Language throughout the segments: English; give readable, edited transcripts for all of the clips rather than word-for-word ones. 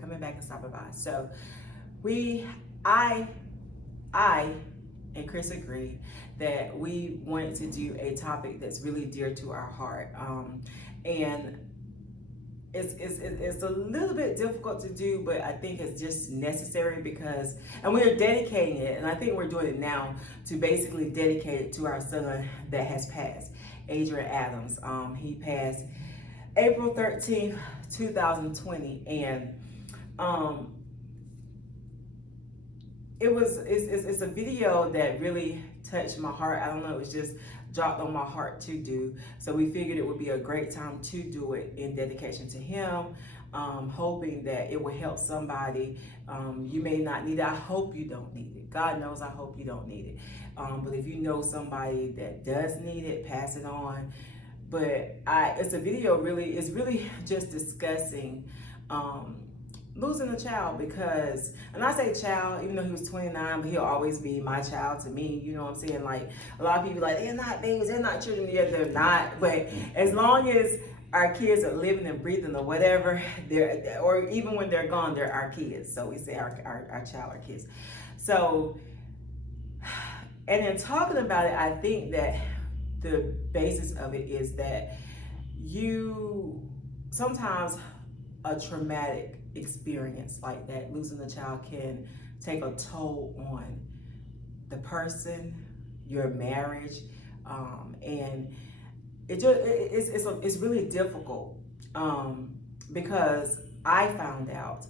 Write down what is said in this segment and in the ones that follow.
coming back and stopping by. So I and Chris agreed that we wanted to do a topic that's really dear to our heart. And it's a little bit difficult to do, but I think it's just necessary because, and we're dedicating it, and I think we're doing it now to basically dedicate it to our son that has passed, Adrian Adams. He passed April 13th, 2020, and it's a video that really touched my heart. I don't know, it was just dropped on my heart to do. So we figured it would be a great time to do it in dedication to him, hoping that it will help somebody. You may not need it. I hope you don't need it. God knows I hope you don't need it. But if you know somebody that does need it, pass it on. But it's a video really, it's really just discussing losing a child, because, and I say child, even though he was 29, but he'll always be my child to me, you know what I'm saying? Like, a lot of people like, they're not babies, they're not children. Yeah, they're not, but as long as our kids are living and breathing or whatever, or even when they're gone, they're our kids. So we say our child, our kids. So, and in talking about it, I think that the basis of it is that sometimes a traumatic experience like that, losing a child, can take a toll on the person, your marriage, and it's really difficult, because I found out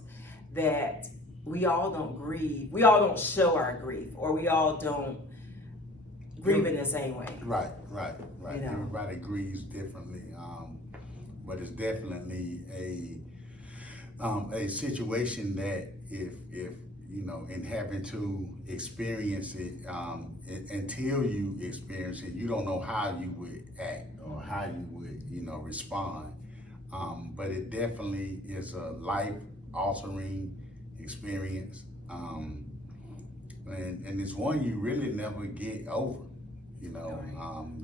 that we all don't grieve, we all don't show our grief, or we all don't grieve in the same way. Right. You know? Everybody grieves differently, but it's definitely a situation that if you know, in having to experience it, until you experience it, you don't know how you would act or how you would, you know, respond. But it definitely is a life-altering experience, and it's one you really never get over. You know,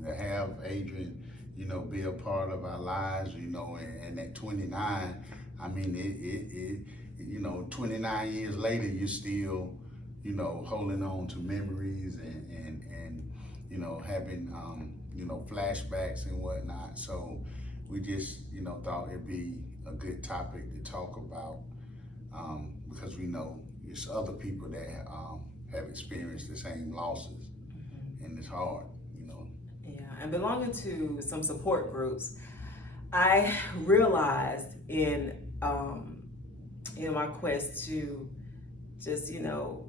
to have Adrian, you know, be a part of our lives, you know, and at 29. I mean, you know, 29 years later, you're still, you know, holding on to memories and you know, having, you know, flashbacks and whatnot. So we just, you know, thought it'd be a good topic to talk about, because we know it's other people that have experienced the same losses, and it's hard, you know. Yeah, and belonging to some support groups, I realized in my quest to just, you know,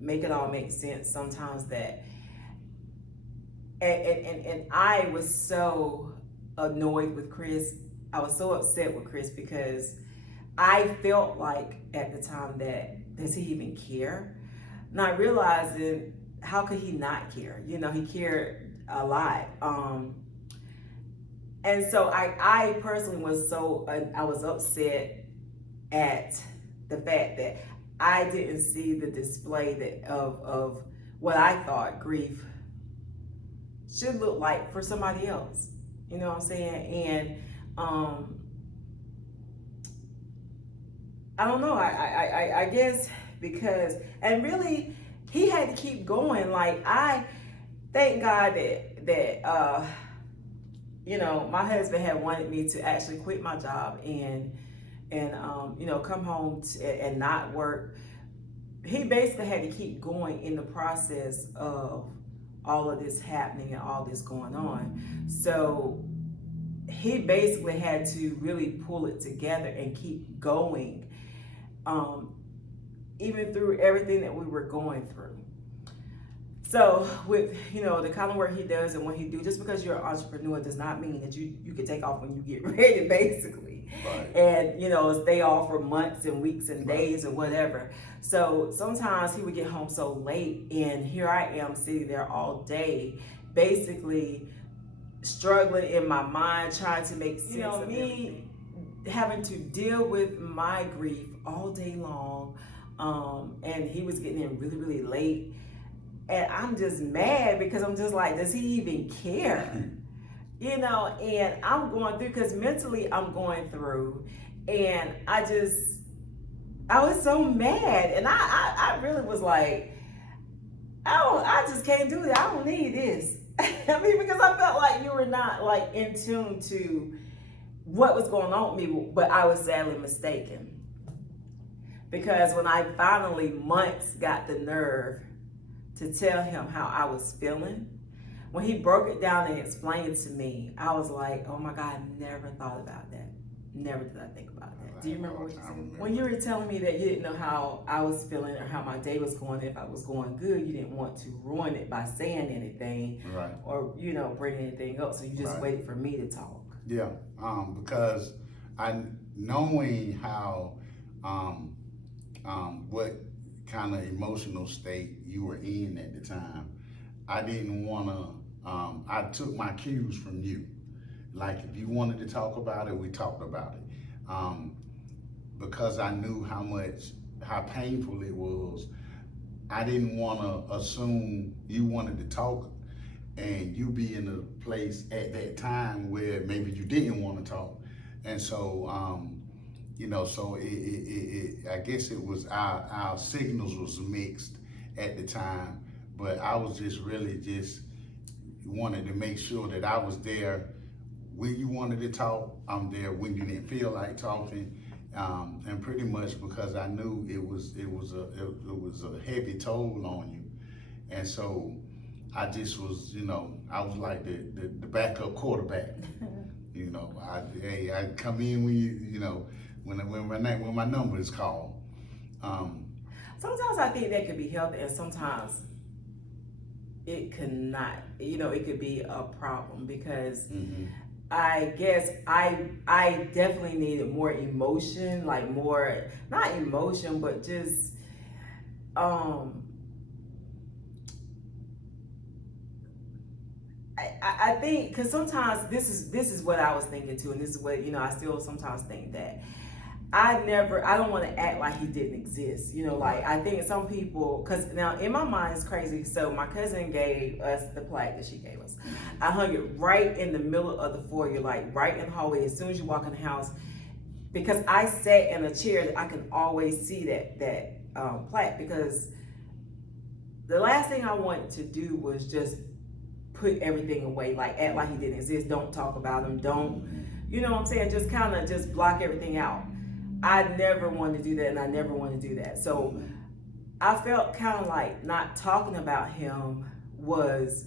make it all make sense sometimes, that and I was so annoyed with Chris. I was so upset with Chris because I felt like at the time that, does he even care? Not realizing, how could he not care? You know, he cared a lot. And so I personally was I was upset at the fact that I didn't see the display of what I thought grief should look like for somebody else. You know what I'm saying? And I don't know, I guess because, and really he had to keep going. Like, I thank God that you know, my husband had wanted me to actually quit my job and you know, come home and not work. He basically had to keep going in the process of all of this happening and all this going on. So he basically had to really pull it together and keep going, even through everything that we were going through. So with, you know, the kind of work he does and what he do, just because you're an entrepreneur does not mean that you can take off when you get ready, basically. Right. And, you know, stay off for months and weeks and days or whatever. So sometimes he would get home so late, and here I am sitting there all day, basically struggling in my mind, trying to make sense of me having to deal with my grief all day long. And he was getting in really, really late. And I'm just mad because I'm just like, does he even care? You know, and I'm going through, because mentally I'm going through, and I just I was so mad, and I really was like, I just can't do it. I don't need this. I mean, because I felt like you were not like in tune to what was going on with me, but I was sadly mistaken. Because when I finally months got the nerve to tell him how I was feeling, when he broke it down and explained it to me, I was like, oh my God, I never thought about that. Never did I think about that. Do you remember what you said? When you were telling me that you didn't know how I was feeling or how my day was going, if I was going good, you didn't want to ruin it by saying anything, right, or bring anything up. So you just right. waited for me to talk. Yeah, because knowing how what kind of emotional state you were in at the time, I didn't want to. I took my cues from you. Like if you wanted to talk about it, we talked about it. Because I knew how painful it was. I didn't want to assume you wanted to talk and you be in a place at that time where maybe you didn't want to talk. And so, so I guess it was our signals was mixed at the time, but I was just really just wanted to make sure that I was there when you wanted to talk. I'm there when you didn't feel like talking. And pretty much because I knew it was a heavy toll on you, and so I just was, I was like the backup quarterback. I come in when when my number is called. Sometimes I think that could be healthy, and sometimes it could not. It could be a problem because. Mm-hmm. I guess I definitely needed more emotion, like more, not emotion, but just I think because sometimes this is what I was thinking too, and this is what I still sometimes think that I don't want to act like he didn't exist. Like I think some people, because now in my mind it's crazy. So my cousin gave us the plaque that she gave us. I hung it right in the middle of the foyer, like right in the hallway. As soon as you walk in the house, because I sat in a chair that I can always see that plaque. Because the last thing I wanted to do was just put everything away, like act like he didn't exist. Don't talk about him. Don't, you know what I'm saying? Just kind of just block everything out. I never wanted to do that, and I never want to do that. So I felt kind of like not talking about him was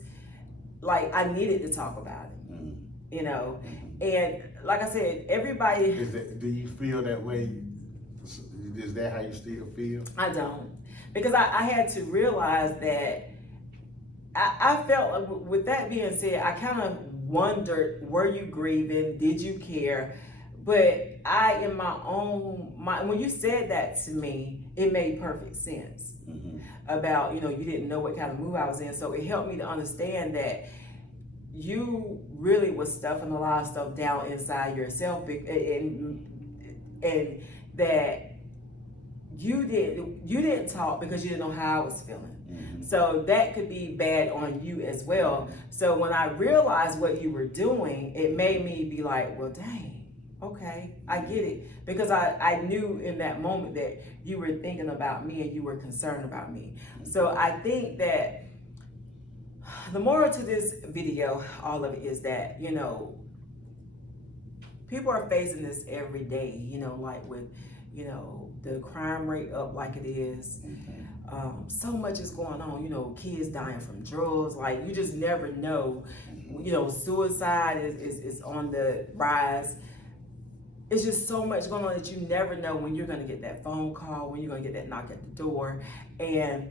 like I needed to talk about him, And like I said, everybody. Do you feel that way? Is that how you still feel? I don't, because I had to realize that I felt like, with that being said, I kind of wondered, were you grieving? Did you care? But in my own mind, when you said that to me, it made perfect sense. About, you didn't know what kind of mood I was in. So it helped me to understand that you really was stuffing a lot of stuff down inside yourself, and that you didn't talk because you didn't know how I was feeling. So that could be bad on you as well. So when I realized what you were doing, it made me be like, well, dang, okay, I get it. Because I knew in that moment that you were thinking about me and you were concerned about me. So I think that the moral to this video, all of it, is that, people are facing this every day, like with, the crime rate up like it is. So much is going on, kids dying from drugs, like you just never know. Suicide is on the rise. It's just so much going on that you never know when you're going to get that phone call, when you're going to get that knock at the door. And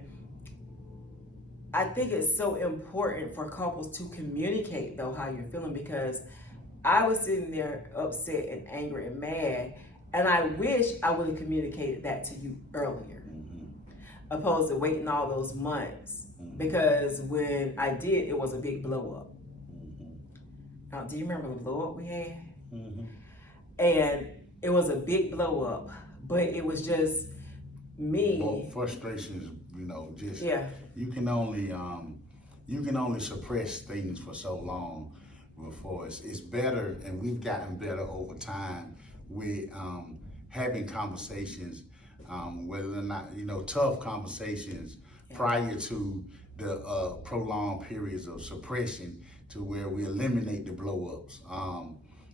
I think it's so important for couples to communicate, though, how you're feeling, because I was sitting there upset and angry and mad, and I wish I would have communicated that to you earlier, opposed to waiting all those months, because when I did, it was a big blow up. Now, do you remember the blow up we had? And it was a big blow up, but it was just me. Well, frustrations, just you can only suppress things for so long before it's better, and we've gotten better over time with having conversations whether or not, tough conversations prior to the prolonged periods of suppression to where we eliminate the blow-ups.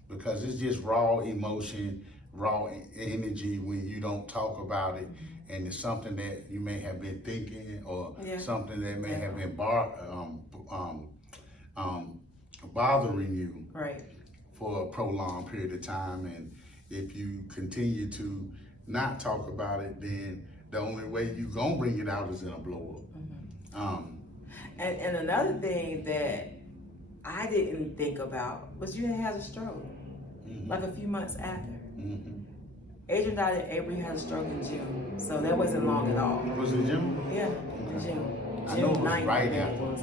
Because it's just raw emotion, raw energy when you don't talk about it, and it's something that you may have been thinking, or something that may have been bothering you for a prolonged period of time. And if you continue to not talk about it, then the only way you gonna bring it out is in a blow-up. And another thing that I didn't think about was you had a stroke like a few months after. Adrian died in April, he had a stroke in June, so that wasn't long at all. Was it June? Yeah, June. I know it was 9th, right it after. was.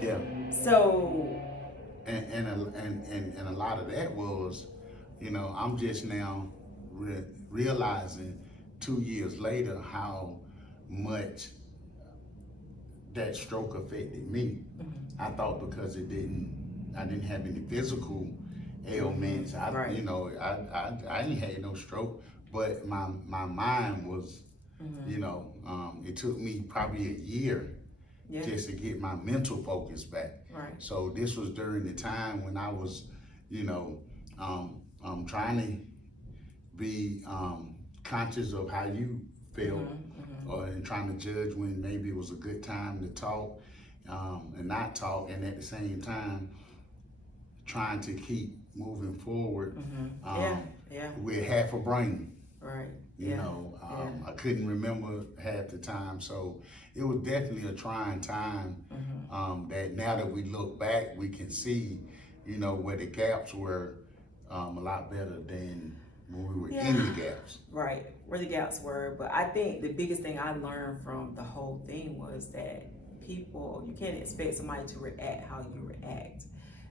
Yeah. So and a lot of that was, I'm just now realizing 2 years later how much that stroke affected me. I thought because I didn't have any physical ailments. I ain't had no stroke, but my mind was, it took me probably a year just to get my mental focus back. Right. So this was during the time when I was, trying to be conscious of how you felt, and trying to judge when maybe it was a good time to talk and not talk, and at the same time trying to keep moving forward with half a brain. Right. I couldn't remember half the time, so it was definitely a trying time. That now that we look back, we can see, where the gaps were a lot better than when we were in the gaps. Right, where the gaps were. But I think the biggest thing I learned from the whole thing was that you can't expect somebody to react how you react.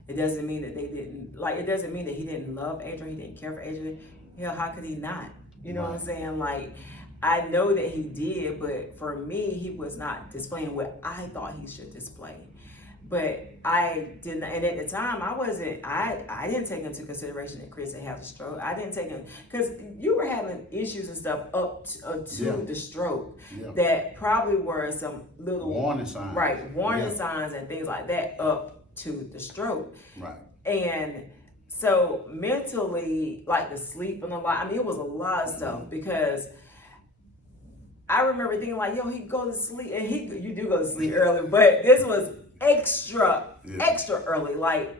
It doesn't mean that it doesn't mean that he didn't love Adrian, he didn't care for Adrian. Hell, how could he not? You know what I'm saying? Like, I know that he did, but for me, he was not displaying what I thought he should display. But I didn't, and at the time, I didn't take into consideration that Chris had a stroke. I didn't take him, because you were having issues and stuff up to the stroke that probably were some little warning signs. Right, warning signs and things like that up to the stroke. Right. And so mentally, like the sleep and a lot, it was a lot of stuff, because I remember thinking like, yo, he go to sleep, and you do go to sleep early, but this was extra early. Like,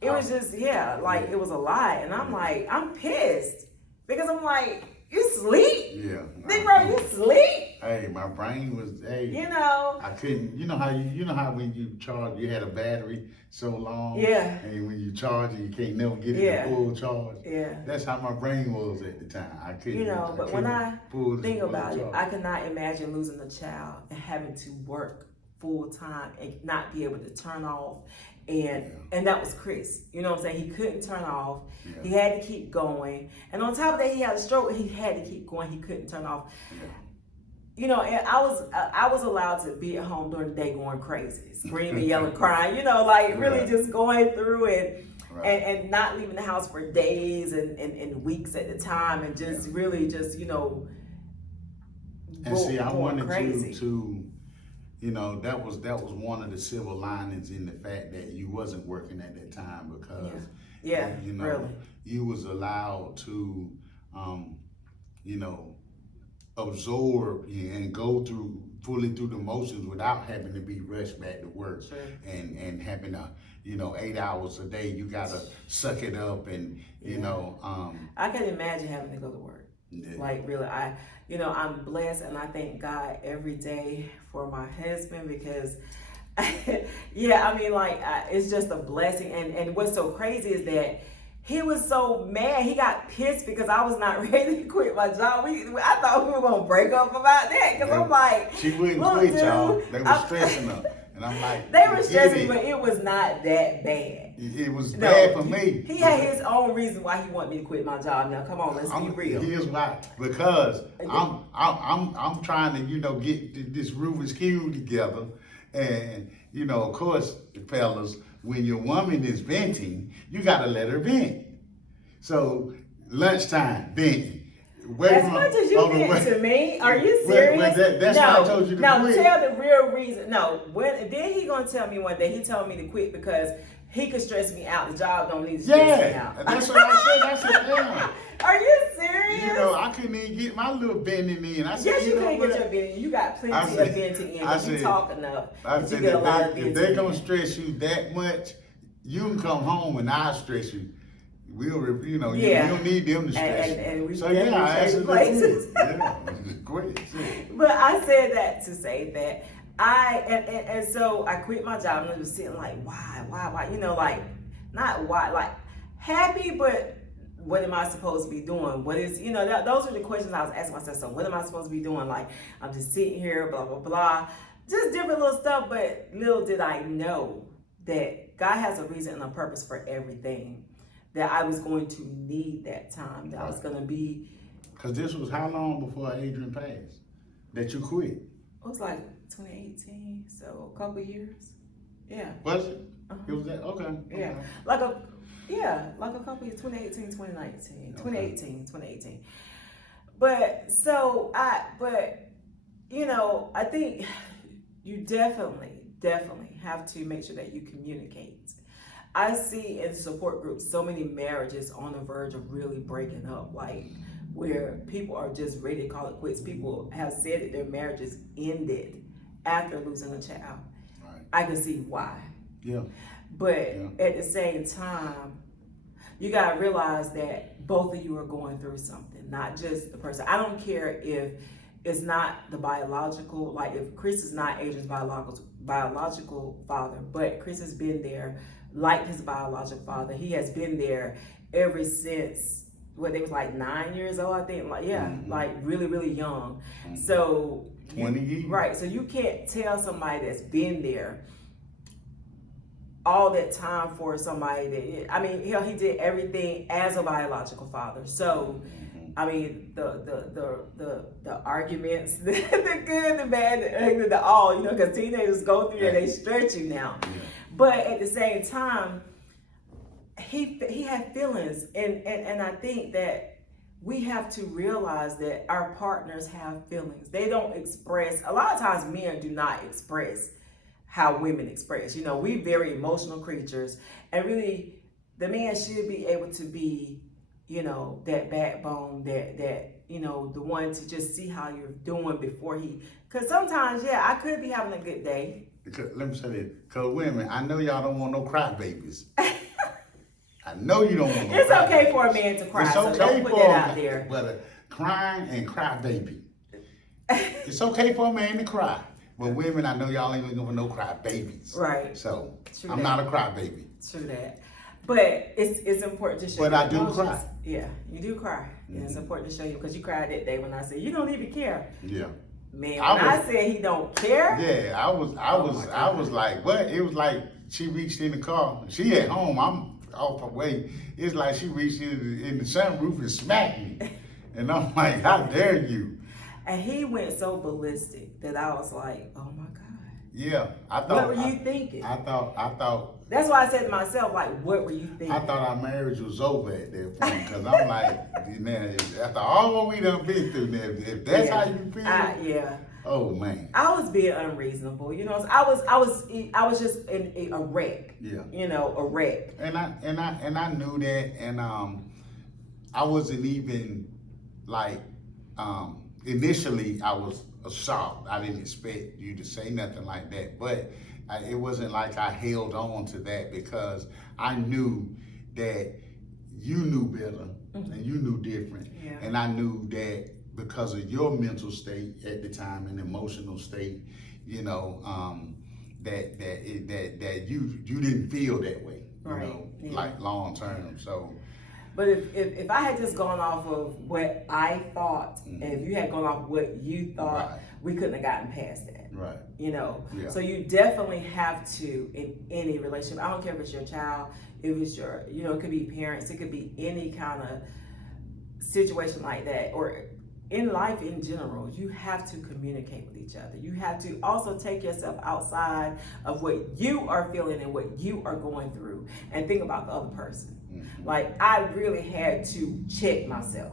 it was just, it was a lot. And I'm like, I'm pissed, because I'm like, you sleep? Yeah. Big bro, you sleep? Hey, my brain was, I couldn't, how when you charge, you had a battery so long. Yeah. And when you charge it, you can't never get it to full charge. Yeah. That's how my brain was at the time. I couldn't. But when I think about it, I cannot imagine losing a child and having to work full time and not be able to turn off. And that was Chris. You know what I'm saying? He couldn't turn off. Yeah. He had to keep going. And on top of that, he had a stroke. He had to keep going. He couldn't turn off. Yeah. And I was allowed to be at home during the day going crazy, screaming, yelling, crying, really just going through it. Right. And not leaving the house for days and weeks at a time, and just really just, and see, I wanted crazy. to that was one of the silver linings in the fact that you wasn't working at that time, because really. You was allowed to absorb and go fully through the motions without having to be rushed back to work. Sure. and having 8 hours a day, you gotta suck it up, and I can imagine having to go to work. Like, really, I'm blessed, and I thank God every day for my husband, because it's just a blessing. And what's so crazy is that he was so mad. He got pissed because I was not ready to quit my job. I thought we were going to break up about that, because I'm like, she wouldn't quit, y'all. They were stressing her. And I'm like, they were stressing, but it was not that bad. It was bad for me. He had his own reason why he wanted me to quit my job. Now, come on, let's be real. Here's why. Because I'm trying to get this Rubik's Cube together, and of course, fellas, when your woman is venting, you gotta let her vent. So lunchtime venting, As much as you did to me, are you serious? That's why I told you to quit. No, tell the real reason. No, then he gonna tell me one day. He told me to quit because he could stress me out. The job don't need to stress me out. That's what I said. I said, damn. Are you serious? You know, I couldn't even get my little bending in. I said, yes, you couldn't get your bending. You got plenty of bending in. You talk enough. I said, you get a lot of if they're gonna stress you that much, you can come home and I'll stress you. We'll, you know, you don't need them to stress you. And we so yeah, I asked places. Yeah, great. But I said that to say that and so I quit my job and I was sitting like, why? You know, like not why, like happy, but what am I supposed to be doing? What is, you know, those are the questions I was asking myself. So what am I supposed to be doing? Like, I'm just sitting here, blah, blah, blah. Just different little stuff, but little did I know that God has a reason and a purpose for everything. That I was going to need that time. That I was going to be. Because this was how long before Adrian passed that you quit? It was like 2018, so a couple years. Yeah. Was it? It was that? Okay. Yeah. Like a couple years, 2018, 2019, 2018. But you know, I think you definitely have to make sure that you communicate. I see in support groups so many marriages on the verge of really breaking up, like where people are just ready to call it quits. People have said that their marriages ended after losing a child. Right. I can see why. Yeah. But at the same time, you gotta realize that both of you are going through something, not just the person. I don't care if it's not the biological, like if Chris is not Adrian's biological father, but Chris has been there like his biological father. He has been there ever since they was like 9 years old, I think. Like like really, really young. So 20 years. Right. So you can't tell somebody that's been there all that time for somebody that, I mean, he did everything as a biological father. So I mean, the arguments, the good, the bad, the ugly, the all, you know, because teenagers go through and they stretch you now. Yeah. But at the same time, he had feelings, and I think that we have to realize that our partners have feelings. They don't express. A lot of times, men do not express how women express. You know, we're very emotional creatures, and really, the man should be able to be, you know, that backbone, that you know, the one to just see how you're doing before because sometimes, I could be having a good day. Let me say this, because women, I know y'all don't want no cry babies. I know you don't want no It's cry okay babies. For a man to cry, it's so okay don't put that out there. But a crying and cry baby. It's okay for a man to cry. But women, I know y'all ain't looking for no cry babies. Right. So, True I'm not a cry baby. True that. But it's important to show But you I do emotions. cry. Yeah, you do cry. And it's important to show you because you cried that day when I said, you don't even care. Yeah. Man, when I said he don't care. Yeah, I was like, what? It was like she reached in the car. She at home. I'm off her way. It's like she reached in the sunroof and smacked me. And I'm like, how dare you? And he went so ballistic that I was like, oh my God. Yeah, I thought. What were you thinking? I thought. That's why I said to myself, like, what were you thinking? I thought our marriage was over at that point because I'm like, man, after all what we done been through, if that's how you feel, oh man. I was being unreasonable, you know. I was just a wreck. Yeah. You know, a wreck. And I knew that, and I wasn't even like initially I was shocked. I didn't expect you to say nothing like that, but it wasn't like I held on to that because I knew that you knew better and you knew different. Yeah. And I knew that because of your mental state at the time and emotional state, you know, that you didn't feel that way, you know, like long term. So. But if I had just gone off of what I thought, and if you had gone off what you thought, we couldn't have gotten past that. Right. You know? Yeah. So you definitely have to, in any relationship, I don't care if it's your child, if it's your, you know, it could be parents, it could be any kind of situation like that, or in life in general, you have to communicate with each other. You have to also take yourself outside of what you are feeling and what you are going through and think about the other person. Like, I really had to check myself.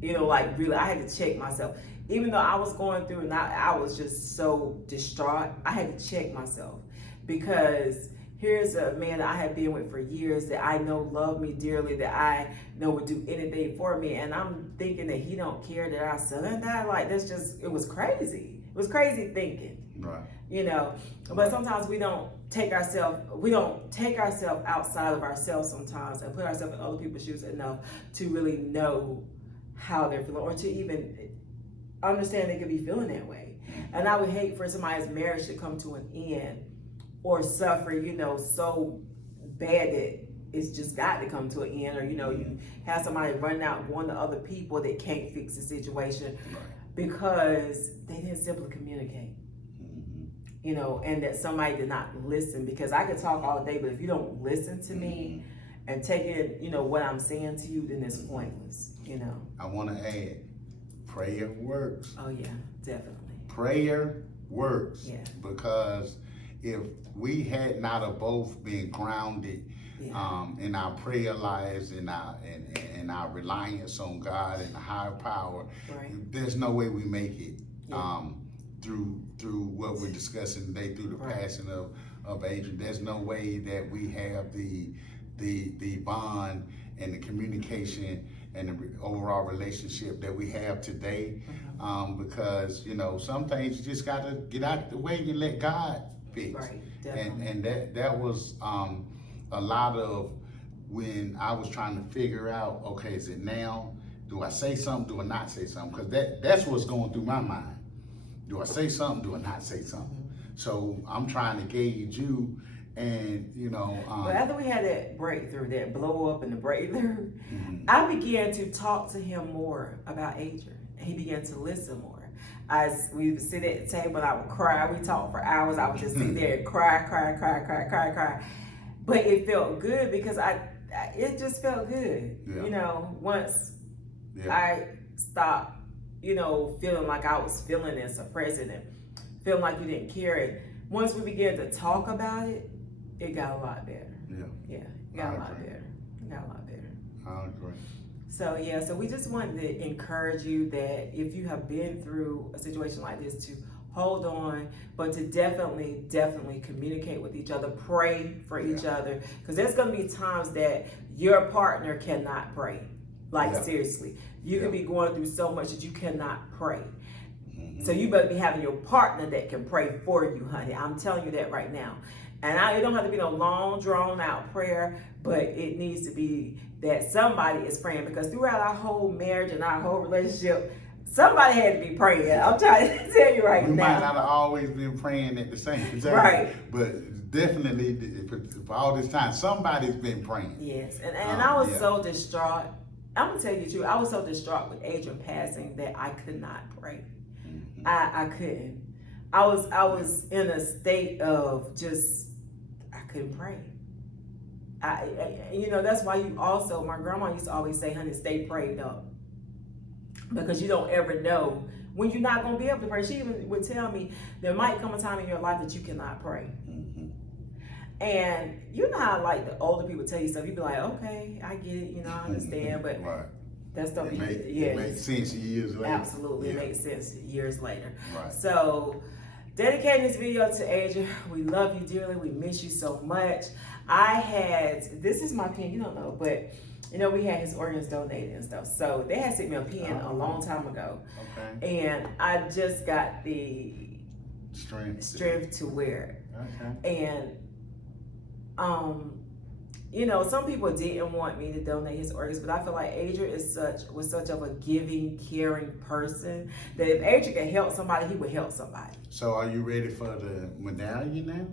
You know, like really, I had to check myself. Even though I was going through and I was just so distraught, I had to check myself, because here's a man that I have been with for years that I know loved me dearly, that I know would do anything for me, and I'm thinking that he don't care that our son died. Like, that's just, it was crazy. It was crazy thinking. Right. You know, but sometimes we don't take ourselves outside of ourselves sometimes and put ourselves in other people's shoes enough to really know how they're feeling, or to even understand they could be feeling that way. And I would hate for somebody's marriage to come to an end or suffer, you know, so bad that it's just got to come to an end, or, you know, you have somebody running out going to other people that can't fix the situation because they didn't simply communicate. You know, and that somebody did not listen, because I could talk all day, but if you don't listen to me and take in, you know, what I'm saying to you, then it's pointless, you know. I want to add, prayer works. Oh yeah, definitely. Prayer works. Yeah. Because if we had not have both been grounded in our prayer lives, in our reliance on God and the higher power, there's no way we make it. Through what we're discussing today, through the passing of Adrian, there's no way that we have the bond and the communication and the overall relationship that we have today, because, you know, some things you just got to get out of the way and let God fix. Right, definitely. And that was a lot of when I was trying to figure out, okay, is it now? Do I say something? Do I not say something? Because that's what's going through my mind. Do I say something? Do I not say something? So I'm trying to gauge you, and, you know. But after we had that breakthrough, that blow up and the breakthrough, I began to talk to him more about Adrian. He began to listen more. We would sit at the table and I would cry. We talked for hours. I would just sit there and cry. But it felt good, because it just felt good. You know, once I stopped, you know, feeling like I was feeling and suppressing it, feeling like you didn't care it. Once we began to talk about it, it got a lot better. It got a lot better. I agree. So we just wanted to encourage you that if you have been through a situation like this, to hold on, but to definitely communicate with each other, pray for each other, because there's going to be times that your partner cannot pray. Like, seriously, you could be going through so much that you cannot pray. So you better be having your partner that can pray for you, honey. I'm telling you that right now. And it don't have to be no long, drawn out prayer, but it needs to be that somebody is praying, because throughout our whole marriage and our whole relationship, somebody had to be praying. I'm trying to tell you right now. We might not have always been praying at the same time. But definitely, for all this time, somebody's been praying. Yes, and I was so distraught. I'm gonna tell you the truth. I was so distraught with Adrian passing that I could not pray. I couldn't. I was in a state of just, I couldn't pray. You know, that's why my grandma used to always say, honey, stay prayed up, because you don't ever know when you're not gonna be able to pray. She even would tell me there might come a time in your life that you cannot pray. And you know how, like, the older people tell you stuff, you be like, okay, I get it, you know, I understand, but that stuff it makes sense years later. Absolutely, it makes sense years later. Right. So, dedicating this video to Adrian, we love you dearly, we miss you so much. This is my pen, you don't know, but you know, we had his organs donated and stuff. So they had sent me a pen a long time ago. Okay. And I just got the strength to wear it. Okay. And you know, some people didn't want me to donate his organs, but I feel like Adrian was such of a giving, caring person that if Adrian could help somebody, he would help somebody. So are you ready for the medallion now?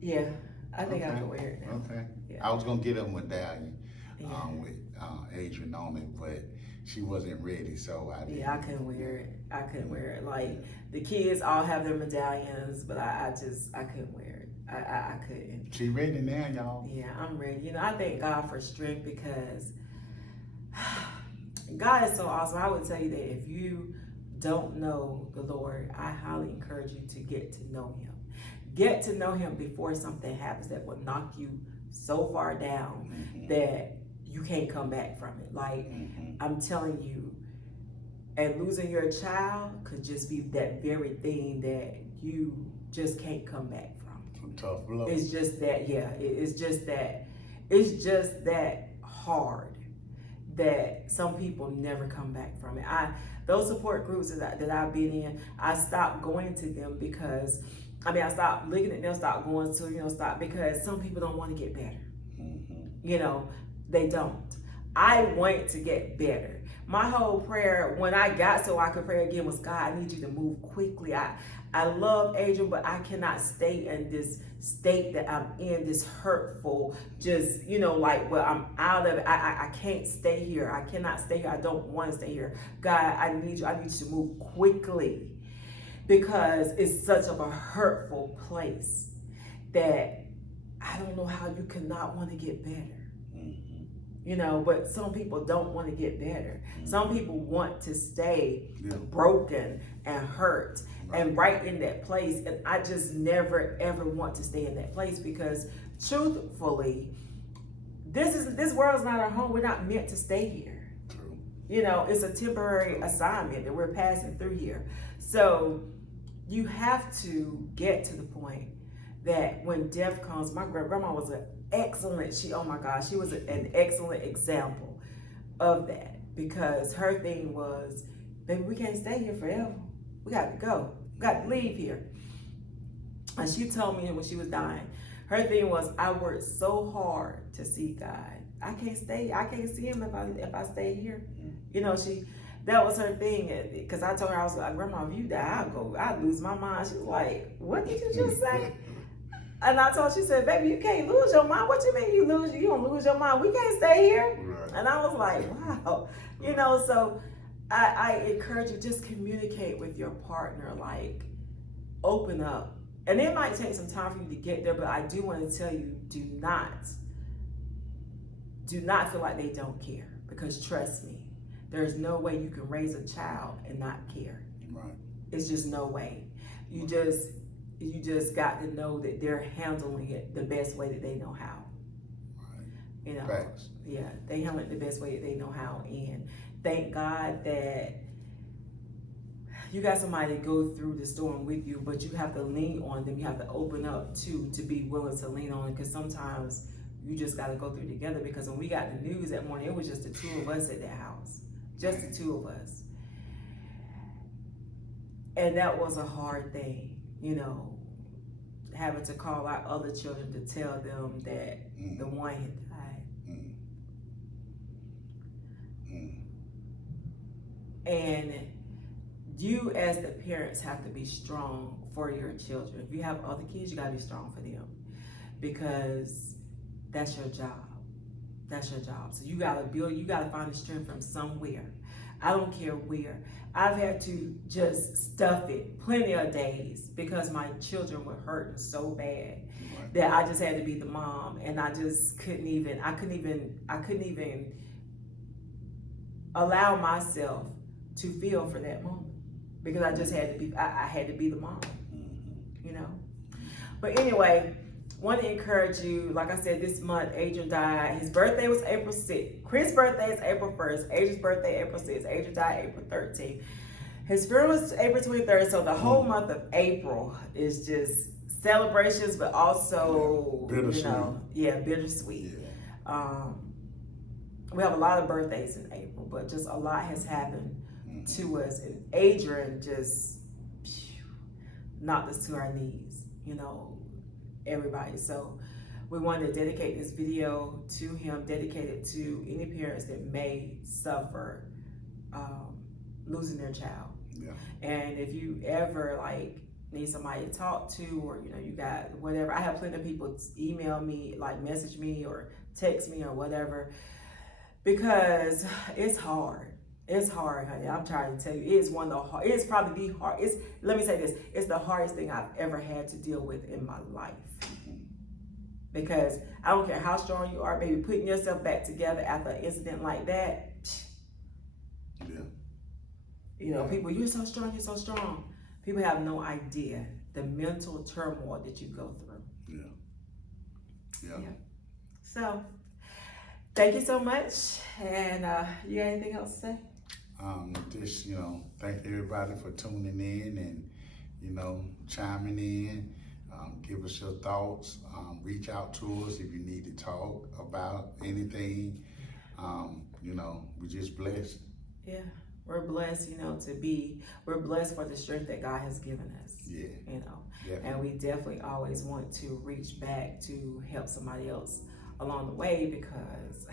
Yeah, I think I can wear it now. Okay. Yeah. I was gonna get a medallion with Adrian on it, but she wasn't ready, so I didn't. Yeah, I couldn't wear it. I couldn't wear it. Like, the kids all have their medallions, but I couldn't wear it. I couldn't. She ready now, y'all. Yeah, I'm ready. You know, I thank God for strength, because God is so awesome. I would tell you that if you don't know the Lord, I highly encourage you to get to know Him. Get to know Him before something happens that will knock you so far down that you can't come back from it. Like, I'm telling you, And losing your child could just be that very thing that you just can't come back from. Some tough blow. It's just that, yeah, it's just that hard that some people never come back from it. Those support groups that I've been in, I stopped going to them because, I stopped looking at them, stopped going to, stop, because some people don't want to get better. Mm-hmm. They don't. I want to get better. My whole prayer when I got so I could pray again was, God, I need you to move quickly. I love Adrian, but I cannot stay in this state that I'm in, this hurtful, just, I'm out of it. I can't stay here. I cannot stay here. I don't want to stay here. God, I need you to move quickly, because it's such of a hurtful place that I don't know how you cannot want to get better. But some people don't want to get better. Some people want to stay broken and hurt and right in that place. And I just never ever want to stay in that place, because truthfully, this world is not our home. We're not meant to stay here. True. It's a temporary assignment that we're passing through here. So you have to get to the point that when death comes, my grandma was an excellent, she was an excellent example of that, because her thing was, baby, we can't stay here forever. We got to go. We got to leave here. And she told me when she was dying, her thing was, I worked so hard to see God. I can't see him if I stay here. That was her thing, because I told her, I was like, Grandma, if you die, I'd lose my mind. She was like, what did you just say? And I told her, she said, baby, you can't lose your mind. What you mean you don't lose your mind? We can't stay here. Right. And I was like, wow. So I encourage you, just communicate with your partner, open up. And it might take some time for you to get there, but I do want to tell you, do not feel like they don't care, because trust me, there's no way you can raise a child and not care. Right. It's just no way. You just got to know that they're handling it the best way that they know how. Right. Facts. Yeah, they handle it the best way that they know how. And thank God that you got somebody to go through the storm with you, but you have to lean on them. You have to open up to be willing to lean on, because sometimes you just got to go through together. Because when we got the news that morning, it was just the two of us at that house, just the two of us. And that was a hard thing, having to call our other children to tell them that the one had died. And you as the parents have to be strong for your children. If you have other kids, you gotta be strong for them, because that's your job. That's your job. So you gotta find the strength from somewhere. I don't care where. I've had to just stuff it plenty of days, because my children were hurting so bad that I just had to be the mom, and I just couldn't even allow myself to feel for that moment, because I just had to be, I had to be the mom, But anyway, want to encourage you, like I said, this month, Adrian died. His birthday was April 6th. Chris' birthday is April 1st. Adrian's birthday, April 6th. Adrian died April 13th. His funeral was April 23rd, so the whole month of April is just celebrations, but also, bittersweet. Yeah. We have a lot of birthdays in April, but just a lot has happened to us. And Adrian just knocked us to our knees, everybody. So we wanted to dedicate this video to him, dedicated to any parents that may suffer losing their child. Yeah. And if you ever need somebody to talk to, or you got whatever, I have plenty of people email me, message me or text me or whatever, because it's hard. It's hard, honey. I'm trying to tell you, it's one of the hard. It's probably the hard. Let me say this: it's the hardest thing I've ever had to deal with in my life. Because I don't care how strong you are, baby, putting yourself back together after an incident like that. Yeah. People, you're so strong. You're so strong. People have no idea the mental turmoil that you go through. Yeah. So, thank you so much. And you got anything else to say? Just, thank everybody for tuning in and, chiming in. Give us your thoughts. Reach out to us if you need to talk about anything. We're just blessed. Yeah, we're blessed, we're blessed for the strength that God has given us. Yeah. And we definitely always want to reach back to help somebody else along the way, because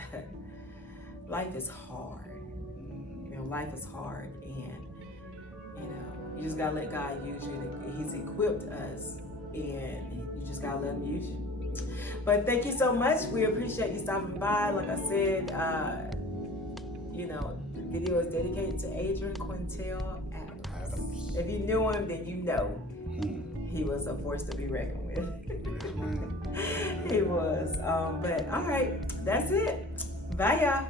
life is hard. Life is hard, and you just gotta let God use you. He's equipped us, and you just gotta let him use you. But thank you so much. We appreciate you stopping by. Like I said, the video is dedicated to Adrian Quintel Adams. If you knew him, then you know he was a force to be reckoned with. He was. But all right, that's it. Bye, y'all.